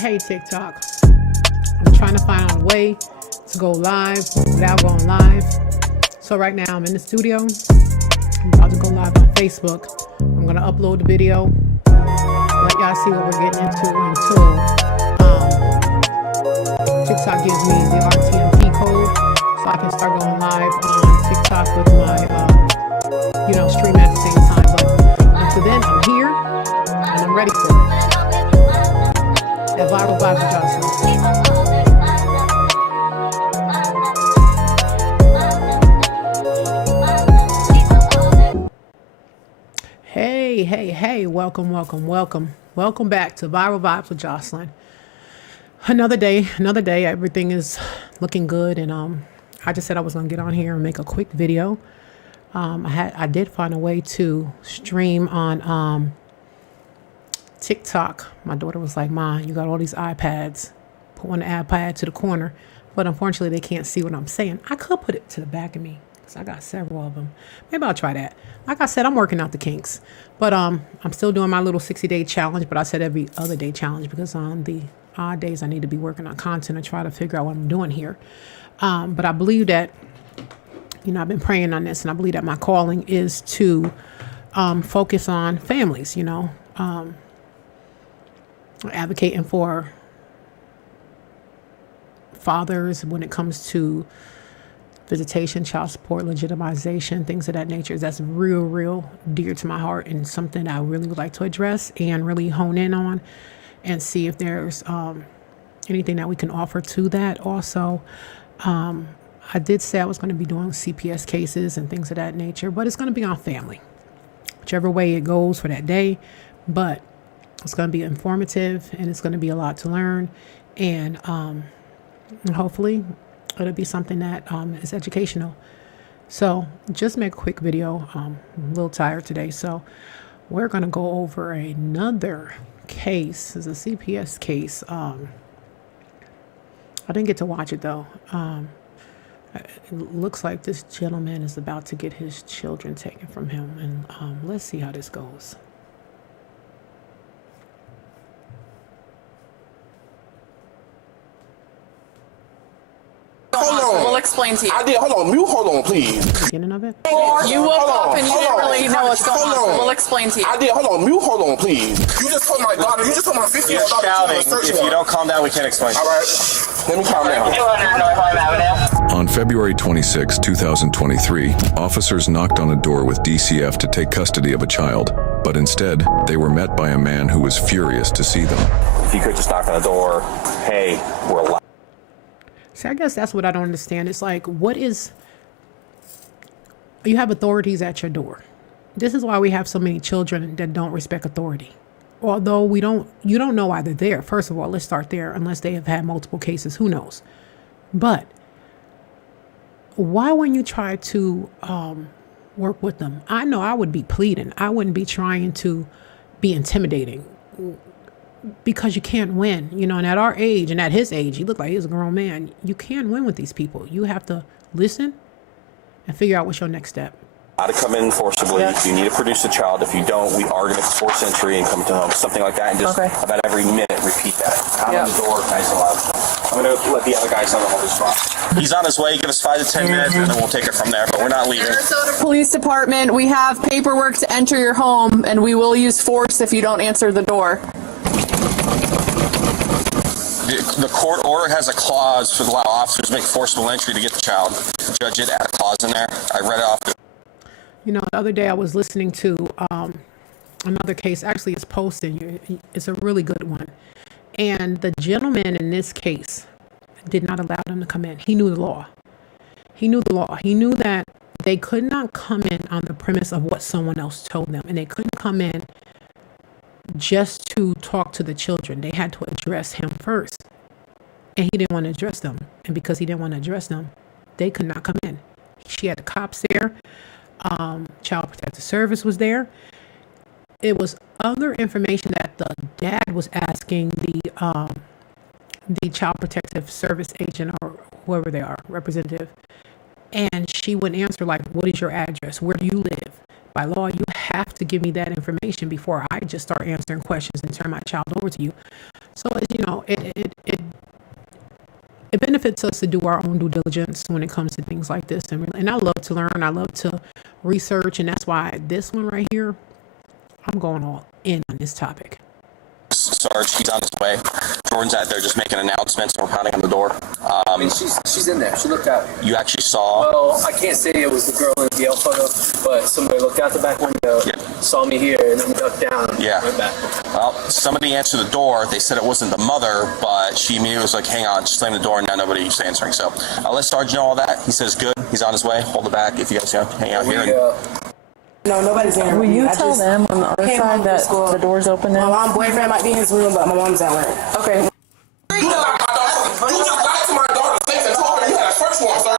Hey TikTok, I'm trying to find a way to go live without going live. So right now I'm in the studio. I'm about to go live on Facebook. I'm gonna upload the video, let y'all see what we're getting into until TikTok gives me the RTMP code so I can start going live on TikTok with my stream at the same time. But until then, I'm here and I'm ready for it. That viral vibe with JOCELYN. Hey, welcome back to Viral Vibes with JOCELYN. Another day, everything is looking good, and I just said I was gonna get on here and make a quick video. I did find a way to stream on TikTok. My daughter was like, "Ma, you got all these iPads. Put one iPad to the corner." But unfortunately, they can't see what I'm saying. I could put it to the back of me because I got several of them. Maybe I'll try that. Like I said, I'm working out the kinks. But I'm still doing my little 60-day challenge. But I said every other day challenge because on the odd days I need to be working on content and try to figure out what I'm doing here. But I believe that, I've been praying on this, and I believe that my calling is to focus on families, advocating for fathers when it comes to visitation, child support, legitimization, things of that nature. That's real dear to my heart, and something I really would like to address and really hone in on and see if there's anything that we can offer to that. Also, I did say I was going to be doing CPS cases and things of that nature, but it's going to be on family, whichever way it goes for that day. But it's going to be informative, and it's going to be a lot to learn, and hopefully it'll be something that is educational. So just make a quick video. I'm a little tired today, so we're going to go over another case. It's a CPS case. I didn't get to watch it though. It looks like this gentleman is about to get his children taken from him, and let's see how this goes. Hold on. We'll explain to you. Hold on, please. Beginning of it? You woke up and you didn't really know what's going on. We'll explain to you. Hold on, please. You just told my daughter, you just told my 50-year-old daughter. You're shouting. If you don't calm down, we can't explain. All right, let me calm down. On February 26, 2023, officers knocked on a door with DCF to take custody of a child, but instead, they were met by a man who was furious to see them. If you could just knock on the door, hey, we're alive. See, I guess that's what I don't understand. It's like, you have authorities at your door. This is why we have so many children that don't respect authority. Although you don't know why they're there. First of all, let's start there. Unless they have had multiple cases, who knows? But why wouldn't you try to work with them? I know I would be pleading. I wouldn't be trying to be intimidating, because you can't win, and at our age and at his age, he looked like he was a grown man. You can't win with these people. You have to listen and figure out what's your next step. How to come in forcibly. Yes. You need to produce a child. If you don't, we are going to force entry and come to home. Something like that. And just about every minute, repeat that. Out of the door, nice and loud. I'm going to let the other guys know the whole spot. He's on his way. Give us 5 to 10 minutes, and then we'll take it from there. But we're not leaving. Minnesota Police Department, we have paperwork to enter your home, and we will use force if you don't answer the door. The court order has a clause for allow officers to make forcible entry to get the child. The judge did add a clause in there. I read it off. The other day I was listening to another case. Actually, it's posted. It's a really good one. And the gentleman in this case did not allow them to come in. He knew the law. He knew that they could not come in on the premise of what someone else told them. And they couldn't come in just to talk to the children. They had to address him first. And he didn't want to address them. And because he didn't want to address them, they could not come in. She had the cops there. Child Protective Service was there. It was other information that the dad was asking the Child Protective Service agent, or whoever they are, representative. And she wouldn't answer, like, what is your address? Where do you live? By law, you have to give me that information before I just start answering questions and turn my child over to you. So, it benefits us to do our own due diligence when it comes to things like this. And I love to learn. I love to research. And that's why this one right here, I'm going all in on this topic. Sarge, he's on his way. Jordan's out there just making announcements, and we're pounding on the door. I mean, she's in there. She looked out. You actually saw. Well, I can't say it was the girl in the Yale photo, but somebody looked out the back window, saw me here, and then ducked down. And went back. Well, somebody answered the door. They said it wasn't the mother, but she immediately was like, "Hang on," she slammed the door, and now nobody's answering. So I'll let Sarge know all that. He says, "Good. He's on his way. Hold it back if you guys hang out here." No, nobody's in here. Will you tell them on the other side that the door's open now? My boyfriend might be in his room, but my mom's at work. Okay. You just lied to my daughter's face and told her you had a search warrant, sir.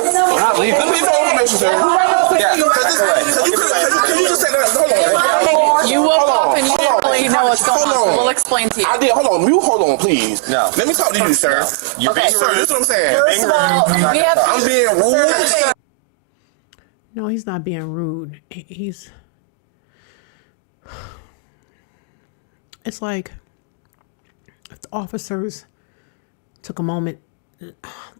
We're not leaving. Let me get more information, sir. Yeah. Can you just say that? Hold on. You woke up and you didn't really know what's going on. So we'll explain to you. I did. Hold on. You hold on, please. No. Let me talk to you, sir. You're being Sir, this is what I'm saying. First of all, we have I'm being rude. No, he's not being rude. It's like if the officers took a moment,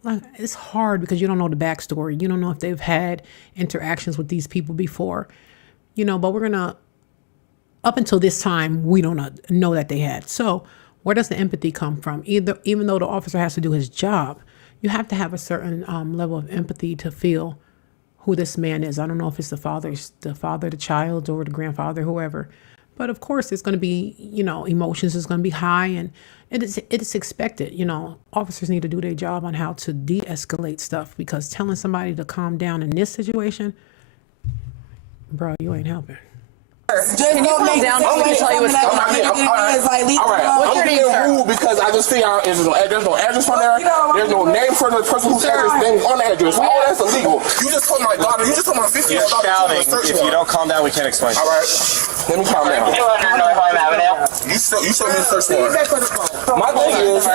like it's hard because you don't know the backstory. You don't know if they've had interactions with these people before, but up until this time, we don't know that they had. So where does the empathy come from? Even though the officer has to do his job, you have to have a certain level of empathy to feel who this man is. I don't know if it's the father, the child, or the grandfather, whoever. But of course, it's going to be, emotions is going to be high, and it is expected. Officers need to do their job on how to de-escalate stuff, because telling somebody to calm down in this situation, bro, you ain't helping. Can you calm down so we can tell you what's going on? All right. I'm being rude because I just figured out there's no address on there. There's no name for the person whose address is on the address. All that's illegal. You just told my daughter. You just told my 15-year-old daughter. Shouting. If you don't calm down, we can't explain. All right. Let me calm down. You showed me the search warrant. My thing is,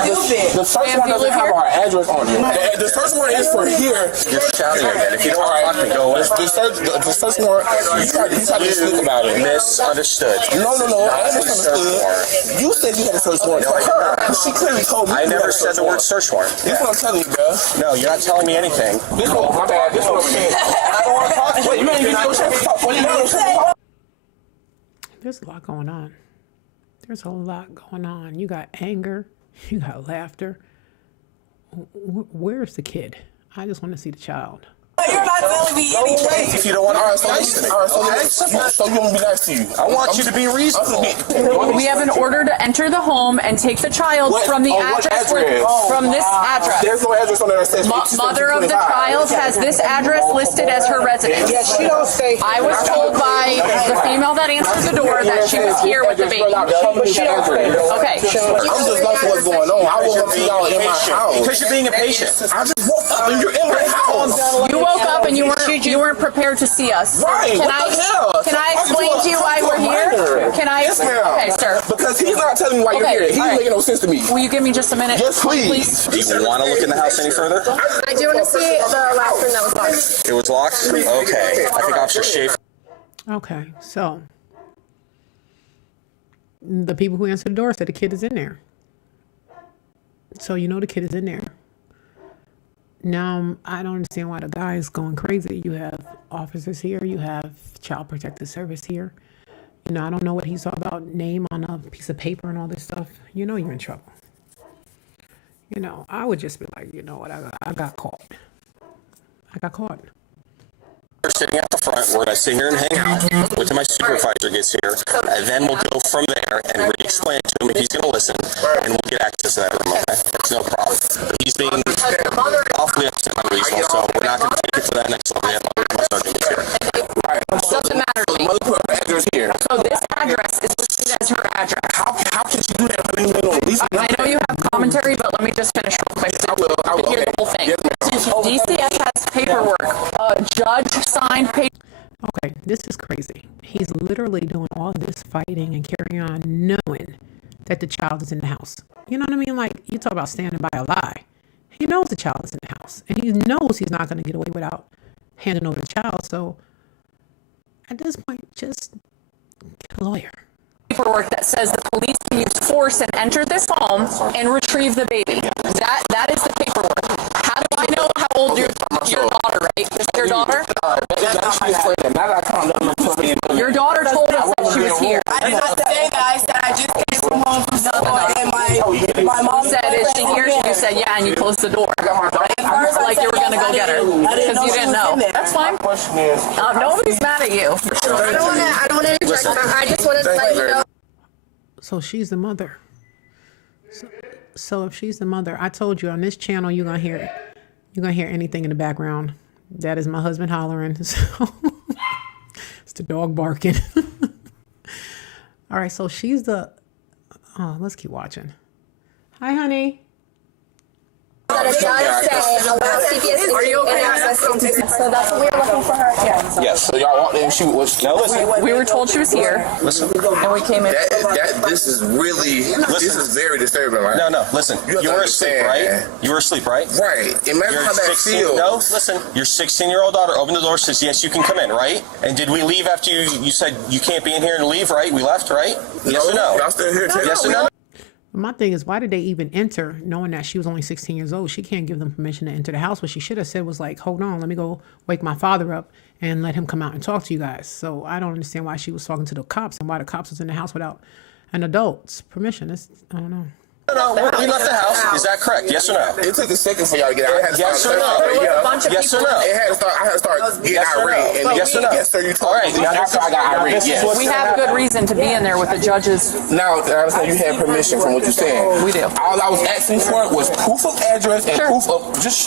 the search warrant doesn't have our address on it. The search warrant is for here. You're shouting again. If you don't want to go away. The search warrant, you tried to speak about it. Misunderstood. No. I misunderstood. You said you had a search warrant for her. She clearly told me. I never said the word search warrant. This is what I'm telling you, bro. No, you're not telling me anything. My bad. This is what I'm saying. I don't want to talk. Wait, you mean you don't shut up? What do you mean? There's a lot going on. There's a lot going on. You got anger. You got laughter. Where's the kid? I just want to see the child. You're not telling me anything. If you don't want to, So you want me to be nice to you? I want you to be reasonable. We have an order to enter the home and take the child from the address. From this address. There's no address on there that says Mother of the child has this address listed as her residence. Yes, she don't stay. I was told by the female that answered the door that she was here with the baby. She don't stay. Okay. I'm just like what's going on. I will see y'all in my house. Because you're being impatient. I just woke up and you're in my house. You woke up and you weren't prepared to see us. Right. Can I explain to you why we're here? Can I? Yes, ma'am. Okay, sir. Because he's not telling me why you're here. He's making no sense to me. Will you give me just a minute? Yes, please. Do you want to look in the house any further? I do want to see the last room that was locked. It was locked? Okay. I think Officer Schaefer. Okay, so the people who answered the door said the kid is in there. So the kid is in there. Now, I don't understand why the guy is going crazy. You have officers here. You have Child Protective Service here. I don't know what he saw about name on a piece of paper and all this stuff. You're in trouble. I would just be like, you know what, I got caught. Sitting at the front, we're going to sit here and hang out until my supervisor gets here, and then we'll go from there and re-explain to him if he's going to listen, and we'll get access to that room, okay? That's no problem. But he's being awfully upset and unreasonable, so we're not going to take it to that next level yet. My sergeant gets here. Doesn't matter to me. Address here. So this address is listed as her address. How can she do that? I know you have commentary, but let me just finish real quick. I will. Hear the whole thing. DCF has paperwork. A judge signed paper. Okay, this is crazy. He's literally doing all this fighting and carrying on knowing that the child is in the house. You know what I mean? Like, you talk about standing by a lie. He knows the child is in the house, and he knows he's not going to get away without handing over the child. So at this point, just get a lawyer. paperwork that says the police can use force and enter this home and retrieve the baby. That is the paperwork. How do I know how old your daughter, right? This is your daughter? Your daughter told us that she was here. I did not say that. I said I just came from home from school and my mom Said, is she here? You said, yeah, and you closed the door. Right? Like you were going to go get her because you didn't know. That's fine. Nobody's mad at you. I don't want to interject. I just wanted to let you know. So she's the mother. So if she's the mother, I told you on this channel you're gonna hear anything in the background. That is my husband hollering. So it's the dog barking. All right, so she's the. Oh, let's keep watching. Hi, honey. That it does say allow CPS Are you okay? access to. So that's what we were looking for her. Yeah. Yes. So y'all walked in. She was. No, listen. We were told she was here. Listen. And we came in. This is really. This is very disturbing, right? No. Listen. You were asleep, right? You were asleep, right? Right. Imagine how that feels. No, listen. Your 16-year-old daughter opened the door, says, yes, you can come in, right? And did we leave after you said you can't be in here and leave, right? We left, right? Yes or no? Y'all still here? Yes or no? My thing is, why did they even enter knowing that she was only 16 years old? She can't give them permission to enter the house. What she should have said was like, hold on, let me go wake my father up and let him come out and talk to you guys. So I don't understand why she was talking to the cops and why the cops was in the house without an adult's permission. I don't know. No, we left the house. Is that correct? Yes or no? It took a second for y'all to get out. I had to Yes or start- no? Yes or no? I had to start getting Yes or no? irate. And Yes or no? Yes, sir. You told All right. me. After I got irate. Yes. We have good reason to be in there with the judges. Now, I understand you had permission from what you're saying. We do. All I was asking for was proof of address and proof of just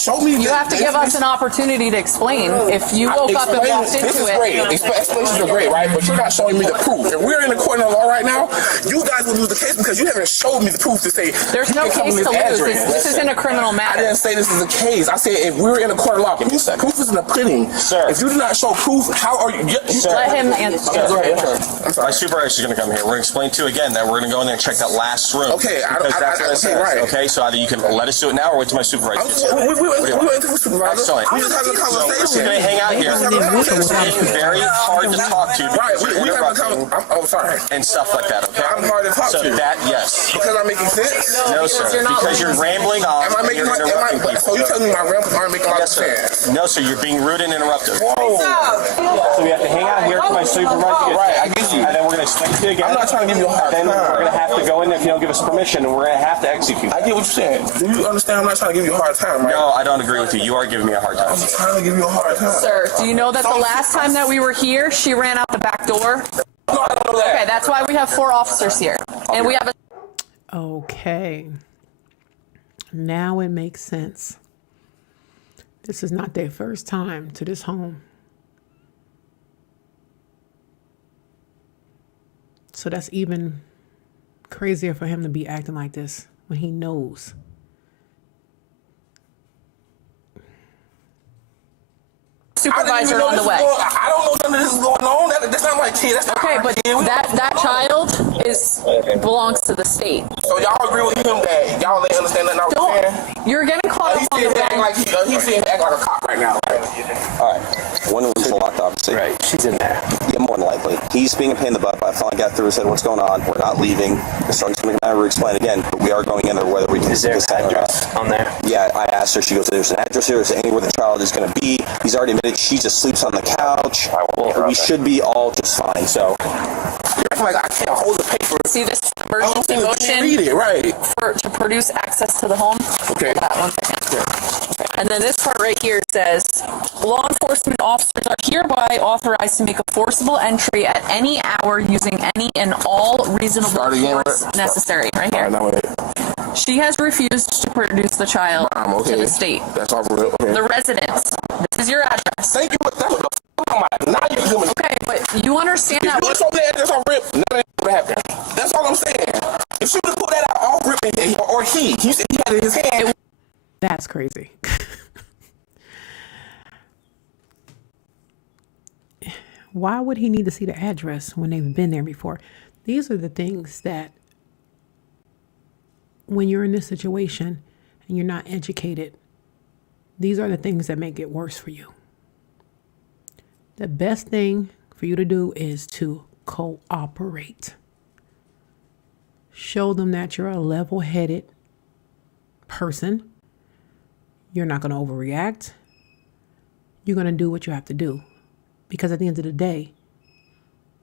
show me. You have to give us an opportunity to explain. If you woke up and walked This into is great. it. Explanations are great, right? But you're not showing me the proof. If we're in the court of law right now, you guys will lose the case because you haven't showed me the proof to say. There's no case to lose. This isn't a criminal I matter. didn't say this is a case. I said if we were in a court of law, proof is in the pudding. Sir. If you do not show proof, how are you? Let him answer. Okay, go ahead. I'm My sorry. supervisor is going to come here. We're going to explain to you again that we're going to go in there and check that last room. Okay, Because that's what it says. right. Okay, so either you can let us do it now or wait till my supervisor gets here. We went to the supervisor. Excellent. We just having a conversation. We're going to hang out here. It's being very hard to talk to. Right, because we you're have a interrupting conversation. Oh, sorry. and stuff like that, okay? I'm hard to talk so to. that, yes. Because I'm making sense. No, sir. Because you're rambling on Am I and making you're my? interrupting people. So you telling me my rambles aren't making a lot of Yes, sir. sense? No, sir. You're being rude and interruptive. Whoa. So we have to hang out here for my supervisor to get Right, I get you. And then we're going to explain to you again. I'm not trying to give you a hard Then time. we're going to have to go in if you don't give us permission, and we're going to have to execute. I get what you're saying. Do you understand? I'm not trying to give you a hard time, right? No, I don't agree with you. You are giving me a hard time. I'm trying to give you a hard time. Sir, do you know that the last time that we were here, she ran out the back door? No, I don't know that. Okay, that's why we have 4 officers here. And we have a Okay. Now it makes sense. This is not their first time to this home. So that's even crazier for him to be acting like this when he knows. supervisor on the way. I don't know none of this is going on. That's not my kid. That's not Okay, my but kid. that child belongs to the state. So y'all agree with him that y'all ain't understand nothing I was saying? You're getting caught He's up on seeing the act like he's seeing act like a cop right now. All right. One was locked, obviously. Right, she's in there. Yeah, more than likely. He's being a pain in the butt. I finally got through and said, what's going on? We're not leaving. So I'm just going to explain again, but we are going in there whether we can. Is there an address on there? Yeah, I asked her. She goes, there's an address here. Is there anywhere the child is going to be? He's already admitted she just sleeps on the couch. We should be all just fine. So You're acting like I can't hold the paper. See this Oh, emergency you can't read motion it, right? to produce access to the home? Okay. Hold on 1 second. And then this part right here says, law enforcement officers are hereby authorized to make a forcible entry at any hour using any and all reasonable Start again, force right? necessary. Right All here. right, now wait. She has refused to produce the child Okay. to the state. That's all for real. Okay. The residence. This is your address. Thank you. That's what the fuck am I? Now you're doing. Okay, but you understand that. If you show the address on rip, nothing would happen. That's all I'm saying. If she would have put that out all rip, or he said he had it in his hand. That's crazy. Why would he need to see the address when they've been there before? These are the things that when you're in this situation and you're not educated, these are the things that make it worse for you. The best thing for you to do is to cooperate. Show them that you're a level-headed person. You're not going to overreact. You're going to do what you have to do. Because at the end of the day,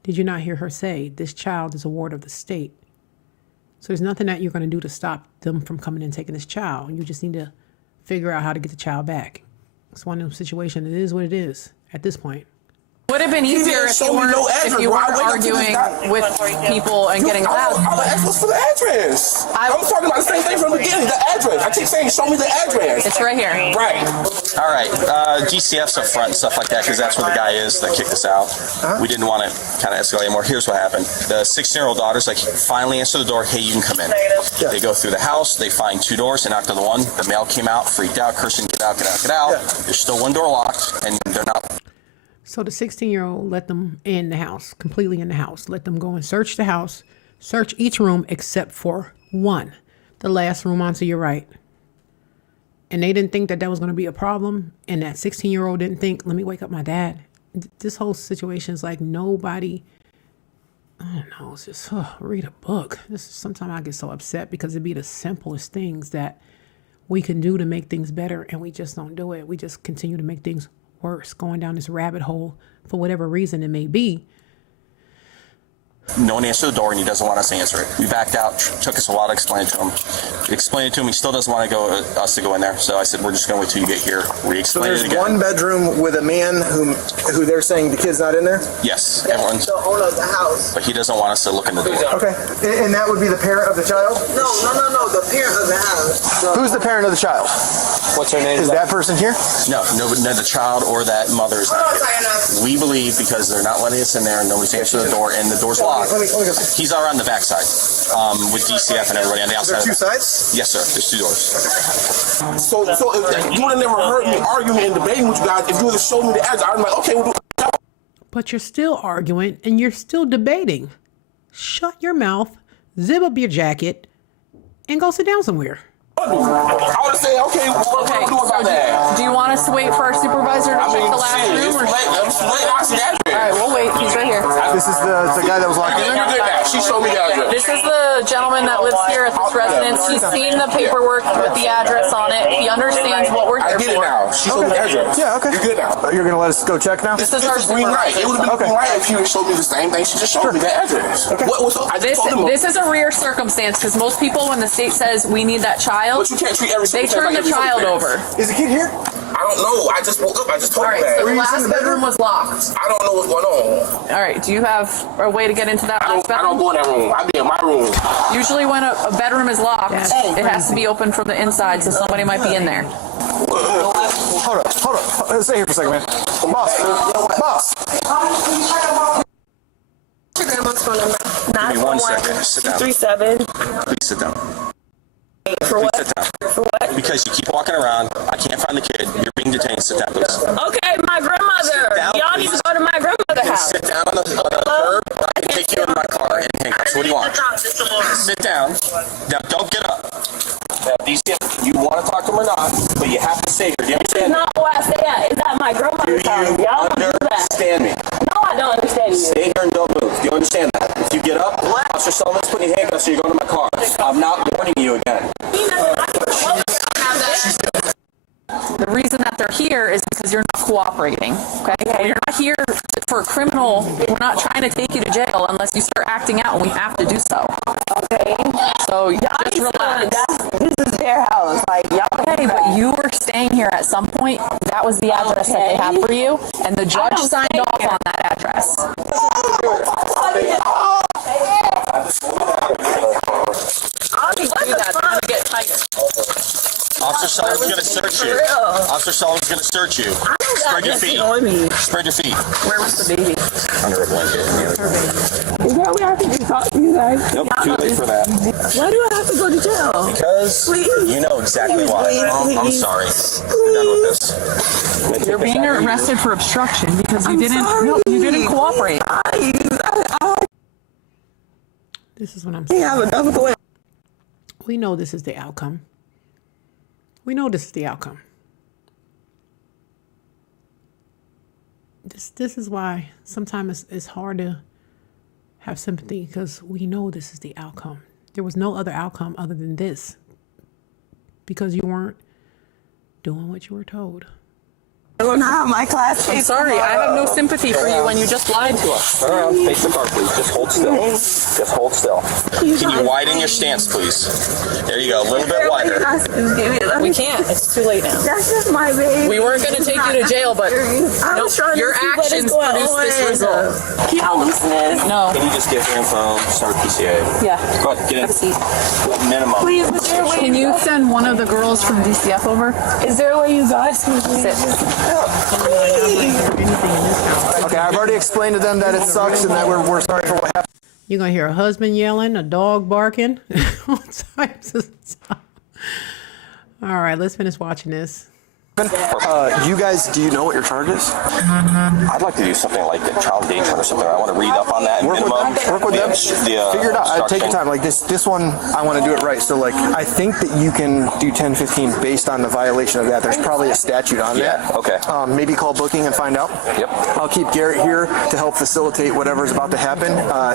did you not hear her say, this child is a ward of the state? So there's nothing that you're going to do to stop them from coming and taking this child. You just need to figure out how to get the child back. It's one of those situations. It is what it is at this point. Would have been easier if you weren't arguing with people and getting loud. I'm asking for the address. I'm talking about the same thing from the beginning, the address. I keep saying, show me the address. It's right here. Right. All right. GCF's up front and stuff like that because that's where the guy is that kicked us out. We didn't want to kind of escalate anymore. Here's what happened. The 16-year-old daughter's like, finally answer the door. Hey, you can come in. They go through the house. They find two doors. They knocked on the one. The male came out, freaked out, cursing, get out, get out, get out. There's still one door locked, and they're not. So the 16-year-old let them in the house, completely in the house. Let them go and search the house, search each room except for one, the last room onto your right. And they didn't think that was going to be a problem. And that 16-year-old didn't think, let me wake up my dad. This whole situation is like nobody, I don't know, it's just read a book. Sometimes I get so upset because it'd be the simplest things that we can do to make things better. And we just don't do it. We just continue to make things worse, going down this rabbit hole for whatever reason it may be. No one answered the door, and he doesn't want us to answer it. We backed out. Took us a while to explain it to him. Explained it to him. He still doesn't want us to go in there. So I said, we're just going to wait till you get here. We explained it again. So there's one bedroom with a man who they're saying the kid's not in there? Yes, everyone's. The owner of the house. But he doesn't want us to look in the door. Okay, and that would be the parent of the child? No, the parent of the house. Who's the parent of the child? What's her name? Is that person here? No, the child or that mother is not here. We believe because they're not letting us in there and nobody's answering the door and the door's locked. He's all around the backside with DCF and everybody on the outside. There are two sides? Yes, sir. There's two doors. So if you would have never heard me arguing and debating with you guys, if you would have showed me the address, I'd be like, okay, we'll do it. But you're still arguing and you're still debating. Shut your mouth, zip up your jacket, and go sit down somewhere. I would have said, okay, what do we do about that? Do you want us to wait for our supervisor to check the last room? It's late. I see that. All right, we'll wait. He's right here. This is the guy that was locked in there? She showed me the address. This is the gentleman that lives here at this residence. He's seen the paperwork with the address on it. He understands what we're here for. I get it now. She showed me the address. Yeah, okay. You're good now. You're going to let us go check now? This is our green light. It would have been green light if you showed me the same thing. She just showed me the address. Okay. This is a rare circumstance because most people, when the state says we need that child, but you can't treat every they turn the child over. Is the kid here? I don't know. I just woke up. I just told All right, you that. so the last bedroom was locked. I don't know what's going on. All right, do you have a way to get into that last bedroom? I don't go in that room. I be in my room. Usually when a bedroom is locked, it has to be open from the inside, so somebody might be in there. Hold up. Stay here for a second, man. Boss. Give me 1 second. Sit down. 37. Please sit down. For what? Sit down. For what? Because you keep walking around. I can't find the kid. You're being detained. Sit down, please. Okay, my grandmother. Y'all need to go to my grandmother's house. Sit down on the curb, or I can take you in my car and handcuffs. What do you want? Sit down. Now, don't get up. Now, DCF, you want to talk to him or not, but you have to stay here. Do you understand? That's not where I stay at. It's at my grandmother's house. Y'all don't do that. Understand me? No, I don't understand you. Stay here and don't move. Do you understand that? If you get up, Officer Sullivan's putting your handcuffs, so you're going to my car. I'm not warning you again. The reason that they're here is because you're not cooperating, okay? You're not here for a criminal. We're not trying to take you to jail unless you start acting out, and we have to do so. Okay. So just relax. This is their house. Like, y'all. Okay, but you were staying here at some point. That was the address that they had for you, and the judge signed off on that address. I'll be Do that. They're gonna get tighter. Officer Sullivan's going to search you. Officer Sullivan's going to search you. Spread your feet. Spread your feet. Where was the baby? Under a blanket. Girl, we have to talk to you guys. Nope, too late for that. Why do I have to go to jail? Because you know exactly why. I'm sorry. We're done with this. You're being arrested for obstruction because you didn't cooperate. This is what I'm saying. We know this is the outcome. We know this is the outcome. This is why sometimes it's hard to have sympathy because we know this is the outcome. There was no other outcome other than this because you weren't doing what you were told. I will not have my class. I'm sorry, I have no sympathy for you when you just lied to us. Turn around, face the car, please. Just hold still. Just hold still. Can you widen your stance, please? There you go. A little bit wider. We can't. It's too late now. That's just my baby. We weren't going to take you to jail, but nope, your actions produced this result. Callousness. No. Can you just give your info, start PCA? Yeah. Go ahead, get in. Minimum. Please, is there a way? Can you send one of the girls from DCF over? Is there a way you guys can sit? Okay, I've already explained to them that it sucks and that we're sorry for what happened. You're going to hear a husband yelling, a dog barking, all types of stuff. All right, let's finish watching this. You guys, do you know what your charge is? I'd like to do something like the child endangerment or something. I want to read up on that. Work minimum. with them. Figure it out. Take your time. Like this one, I want to do it right. So like, I think that you can do 10-15 based on the violation of that. There's probably a statute on that. Okay. Maybe call booking and find out. Yep. I'll keep Garrett here to help facilitate whatever's about to happen.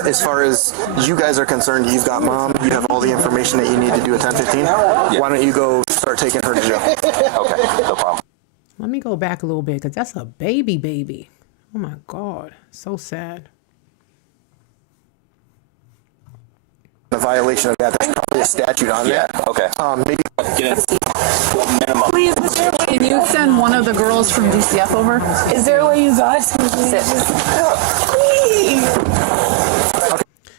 As far as you guys are concerned, you've got mom. You have all the information that you need to do a 10-15. Yep. Why don't you go start taking her to jail? Okay. No problem. Let me go back a little bit because that's a baby. Oh my God. So sad. The violation of that. There's probably a statute on that. Okay. Maybe Get in. Minimum. Please, is there a way? Can you send one of the girls from DCF over? Is there a way you guys can sit? Please.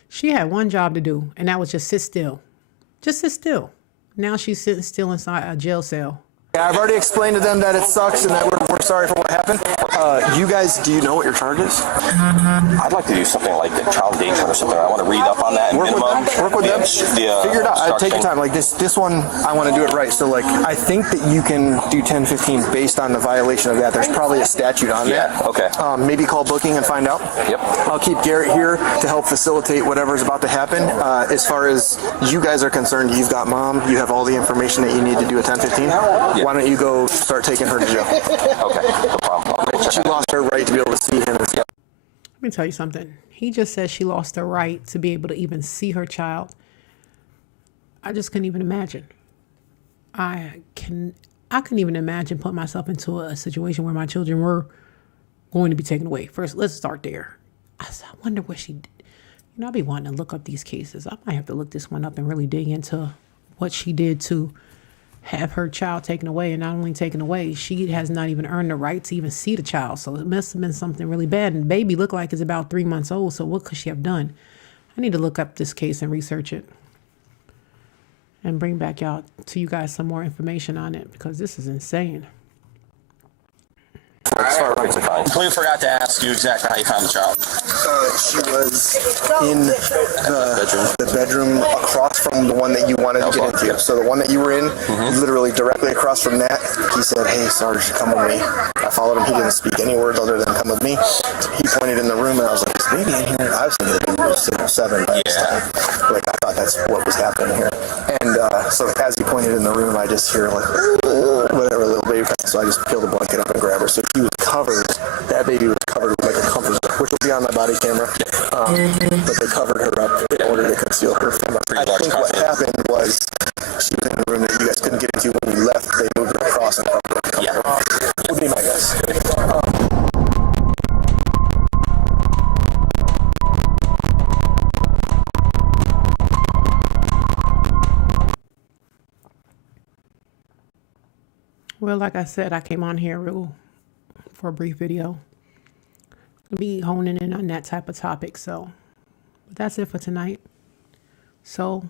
She had one job to do, and that was just sit still. Just sit still. Now she's sitting still inside a jail cell. I've already explained to them that it sucks and that we're sorry for what happened. You guys, do you know what your charge is? I'd like to do something like the child endangerment or something. I want to read up on that. Work minimum. with them. Figure it out. Take your Instruction. time. Like this one, I want to do it right. So like, I think that you can do 10-15 based on the violation of that. There's probably a statute on that. Okay. Maybe call booking and find out. Yep. I'll keep Garrett here to help facilitate whatever's about to happen. As far as you guys are concerned, you've got mom. You have all the information that you need to do a 10-15. Why don't you go start taking her to jail? Okay. No problem. She lost her right to be able to see him. Let me tell you something. He just said she lost her right to be able to even see her child. I just couldn't even imagine. I couldn't even imagine putting myself into a situation where my children were going to be taken away. First, let's start there. I wonder what she did. You know, I'll be wanting to look up these cases. I might have to look this one up and really dig into what she did to have her child taken away, and not only taken away, she has not even earned the right to even see the child. So it must have been something really bad. And the baby looked like it's about 3 months old. So what could she have done? I need to look up this case and research it and bring back out to you guys some more information on it because this is insane. Completely forgot to ask you exactly how you found the child. She was in the bedroom across from the one that you wanted to get into. So the one that you were in, literally directly across from that, he said, "Hey, Sarge, come with me." I followed him. He didn't speak any words other than "come with me." He pointed in the room, and I was like, "Is baby in here?" I was thinking the baby was 6 or 7. Like, I thought that's what was happening here. And so as he pointed in the room, I just hear like, whatever, little baby. So I just peeled the blanket up and grabbed her. So she was covered. That baby was covered with like a comforter, which will be on my body camera. But they covered her up in order to conceal her from us. I think what happened was she was in a room that you guys couldn't get into when you left. They moved her across and covered her. Yeah. Would be my guess. Well, like I said, I came on here for a brief video. I'll be honing in on that type of topic. So but that's it for tonight. So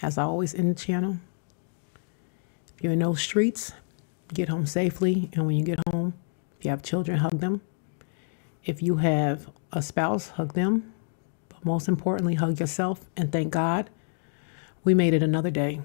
as I always end the channel, if you're in those streets, get home safely. And when you get home, if you have children, hug them. If you have a spouse, hug them. But most importantly, hug yourself and thank God we made it another day.